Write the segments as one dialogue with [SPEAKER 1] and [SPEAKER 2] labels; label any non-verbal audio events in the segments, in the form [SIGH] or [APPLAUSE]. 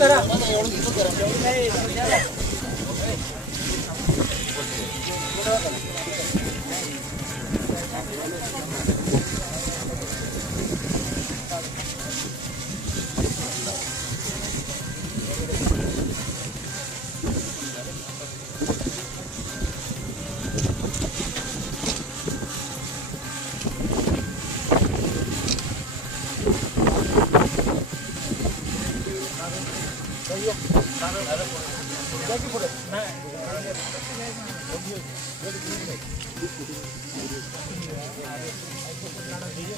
[SPEAKER 1] ಕರ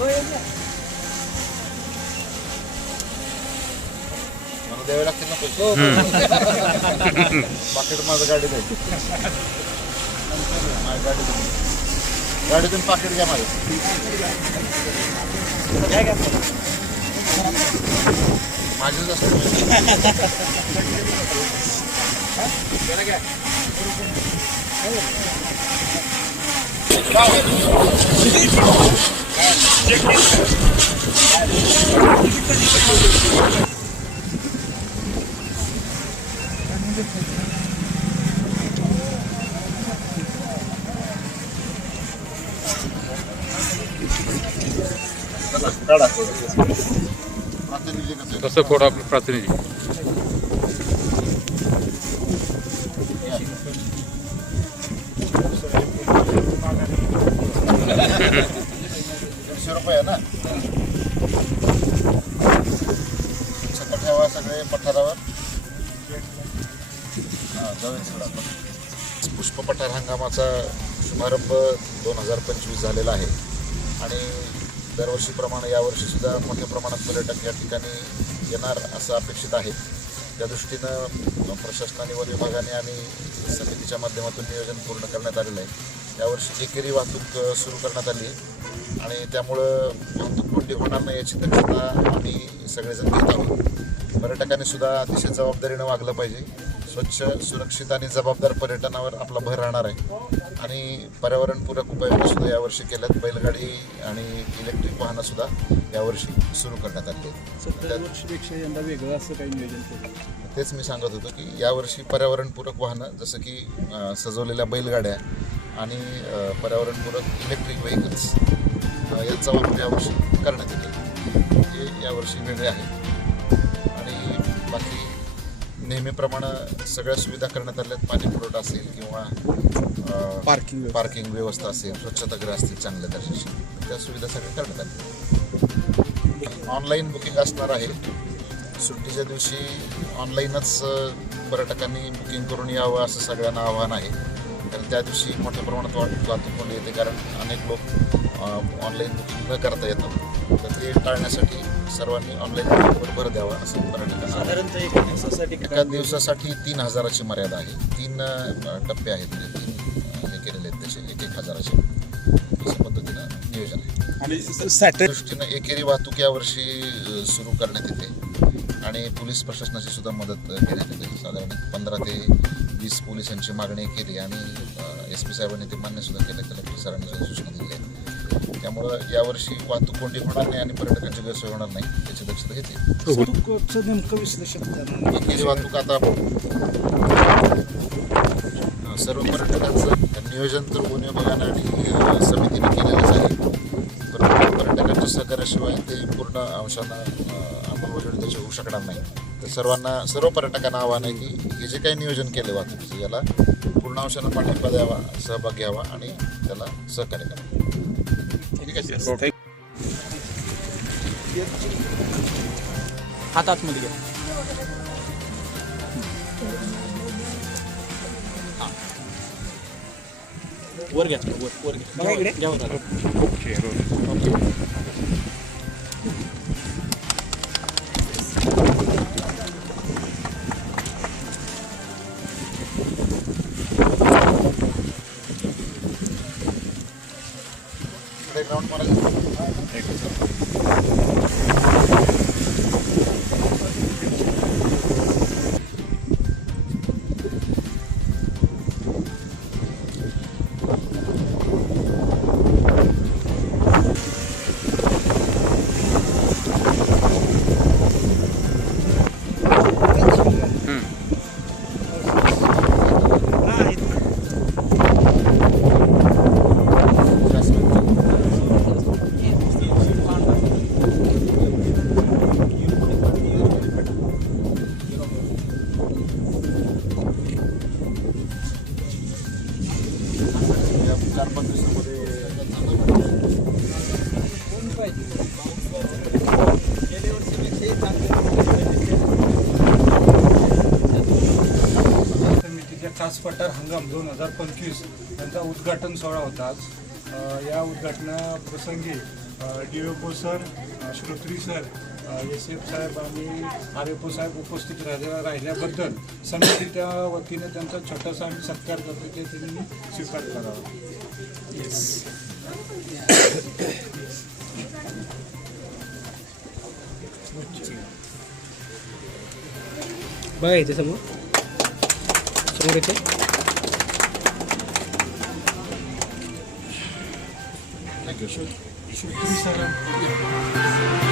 [SPEAKER 1] Oh,
[SPEAKER 2] yeah. द्यावे लागतील ना पैसे पाकिट माझं गाडी द्यायची माझ्या गाडीतून गाडीतून पाकिट घ्या माझं माझेच असतं कसं
[SPEAKER 3] कसं आपलं प्रतिनिधी.
[SPEAKER 2] हां हंगामाचा शुभारंभ दोन हजार पंचवीस झालेला आहे. आणि दरवर्षीप्रमाणे यावर्षीसुद्धा मोठ्या प्रमाणात पर्यटक या ठिकाणी येणार असं अपेक्षित आहे. त्या दृष्टीनं प्रशासनाने वन विभागाने आणि समितीच्या माध्यमातून नियोजन पूर्ण करण्यात आलेलं आहे. यावर्षी एकेरी वाहतूक सुरू करण्यात आली आणि त्यामुळं वाहतूक कोंडी होणार नाही याची दक्षता आम्ही सगळेजण घेत आहोत. पर्यटकांनी सुद्धा अतिशय जबाबदारीनं वागलं पाहिजे. स्वच्छ सुरक्षित आणि जबाबदार पर्यटनावर आपला भर राहणार आहे. आणि पर्यावरणपूरक उपाययोजना सुद्धा यावर्षी केल्यात. बैलगाडी आणि इलेक्ट्रिक वाहनं सुद्धा यावर्षी सुरू करण्यात आली आहेत.
[SPEAKER 4] सत्तर वर्षपेक्षा यंदा वेगळं असं काही नियोजन केलं
[SPEAKER 2] तेच मी सांगत होतो की यावर्षी पर्यावरणपूरक वाहनं जसं की सजवलेल्या बैलगाड्या आणि पर्यावरणपूरक इलेक्ट्रिक व्हेकल्स यांचा वापर यावर्षी करण्यात येतो हे यावर्षी वेगळे आहे आणि बाकी नेहमीप्रमाणे सगळ्या सुविधा करण्यात आल्या आहेत. पाणी पुरवठा असेल किंवा
[SPEAKER 4] पार्किंग
[SPEAKER 2] पार्किंग व्यवस्था असेल स्वच्छतागृह असतील चांगल्या दर्जाची. त्या सुविधा सगळ्या करण्यात आल्या. ऑनलाईन बुकिंग असणार आहे. सुट्टीच्या दिवशी ऑनलाईनच पर्यटकांनी बुकिंग करून यावं असं सगळ्यांना आव्हान आहे. कारण त्या दिवशी मोठ्या प्रमाणात वाहतूक वाहतूक कोंडी येते कारण अनेक लोक ऑनलाईन बुकिंग न करता येतात. तर ते टाळण्यासाठी सर्वांनी ऑनलाईन बुकिंगवर भर द्यावा असं
[SPEAKER 1] साधारणतः एका दिवसासाठी
[SPEAKER 2] एका दिवसासाठी तीन हजाराची मर्यादा आहे. तीन टप्पे आहेत म्हणजे तीन हे केलेले आहेत त्याचे. एक एक हजाराचे अशा पद्धतीनं नियोजन आहे.
[SPEAKER 4] आणि
[SPEAKER 2] दृष्टीनं एकेरी वाहतूक यावर्षी सुरू करण्यात येते. आणि पोलीस प्रशासनाची सुद्धा मदत घेण्यात येते. साधारण पंधरा ते वीस पोलिसांची मागणी केली आणि एस पी साहेबांनी ते मान्य सुद्धा केलं. कलेक्टर सरांनी सूचना दिल्या आहेत. त्यामुळं यावर्षी वाहतूक कोंडी होणार नाही आणि पर्यटकांची गैरसोय होणार नाही याची दक्षता घेते
[SPEAKER 4] वाहतूकचं नेमकं विश्लेषण
[SPEAKER 2] एकेरी वाहतूक आता सर्व पर्यटकांचं नियोजन तर वन विभागानं आणि समितीने केलेलंच आहे. परंतु पर्यटकांच्या सहकार्याशिवाय ते पूर्ण अंशानं अंमलबजावणी त्याची होऊ शकणार नाही. तर सर्वांना सर्व पर्यटकांना आव्हान आहे की हे जे काही नियोजन केलं वाहतुकीचं याला पूर्ण अंशानं पाठिंबा द्यावा सहभाग घ्यावा आणि त्याला सहकार्य करावं. आहे
[SPEAKER 1] हात आतमध्ये घ्या हा. वर घ्या वर वर घ्या. घ्या वर आता.
[SPEAKER 2] इकडे ग्राउंड मला
[SPEAKER 4] कास पठार हंगाम दोन हजार पंचवीस यांचा उद्घाटन सोहळा होता आज. या उद्घाटनाप्रसंगी D O sir Shrotri sir S F साहेब आणि आर एफ ओ साहेब उपस्थित राहिल्या राहिल्याबद्दल समितीच्या वतीने त्यांचा छोटासा आम्ही सत्कार करतो ते त्यांनी स्वीकार करावा. [COUGHS]
[SPEAKER 3] बघा इथे समोर. समोर इथे
[SPEAKER 2] थँक्यू
[SPEAKER 4] श्रोत्री सर